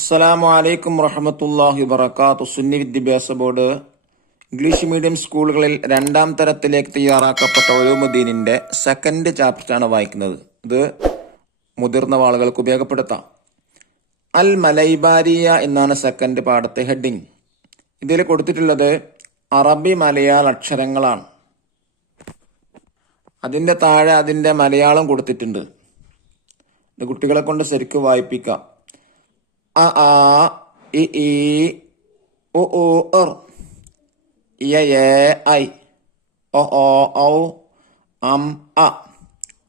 അസ്സലാമു അലൈക്കും വറഹ്മത്തുള്ളാഹി വബറകാതുഹു. സുന്നി വിദ്യാഭ്യാസ ബോർഡ് ഇംഗ്ലീഷ് മീഡിയം സ്കൂളുകളിൽ രണ്ടാം തരത്തിലേക്ക് തയ്യാറാക്കപ്പെട്ട ഉലൂമുദ്ദീനിന്റെ സെക്കൻഡ് ചാപ്റ്ററാണ് വായിക്കുന്നത്. ഇത് മുതിർന്ന ആളുകൾക്ക് ഉപയോഗപ്പെടുത്താം. അൽ മലൈബാരിയ എന്നാണ് സെക്കൻഡ് പാഠത്തെ ഹെഡിങ്. ഇതിൽ കൊടുത്തിട്ടുള്ളത് അറബി മലയാള അക്ഷരങ്ങളാണ്. അതിന്റെ താഴെ അതിന്റെ മലയാളം കൊടുത്തിട്ടുണ്ട്. ഇത് കുട്ടികളെ കൊണ്ട് ശരിക്കും വായിപ്പിക്കാം. അ ആ ഇ ഈ ഉ ഊ ർ യ യേ ഐ ഒ ഓ ഔ അം അ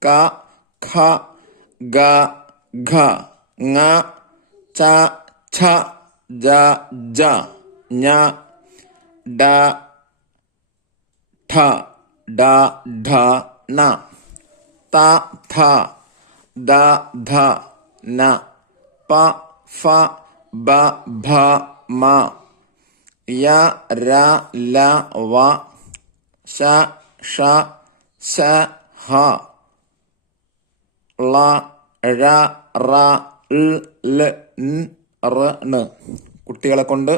ക ഖ ഗ ഘ ങ ച ഛ ജ ജ ഞ ഡ ഠ ഡ ഢ ണ ത ഥ ദ ധ ന പ ഫ ബ ഭ മ യ ര ല വ ശ ഷ സ ഹ ള ഴ റ ൽ ൻ ർ ണ്. കുട്ടികളെ കൊണ്ട്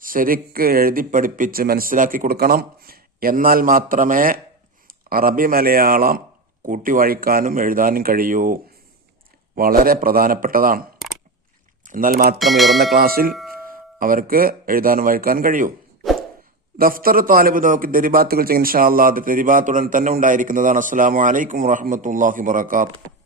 ശരിക്ക് എഴുതി പഠിപ്പിച്ച് മനസ്സിലാക്കി കൊടുക്കണം. എന്നാൽ മാത്രമേ അറബി മലയാളം കൂട്ടി വായിക്കാനും എഴുതാനും കഴിയൂ. വളരെ പ്രധാനപ്പെട്ടതാണ്. എന്നാൽ മാത്രം ഉയർന്ന ക്ലാസ്സിൽ അവർക്ക് എഴുതാനും വായിക്കാനും കഴിയൂ. ദഫ്തർ താലിബ് നോക്കി ദരിബാത്തുകൾ ഇൻഷാ അല്ലാഹ്. അത് ദരിബാത്തുടൻ തന്നെ ഉണ്ടായിരിക്കുന്നതാണ്. അസ്സലാമു അലൈക്കും വറഹ്മത്തുള്ളാഹി വബറകാതുഹു.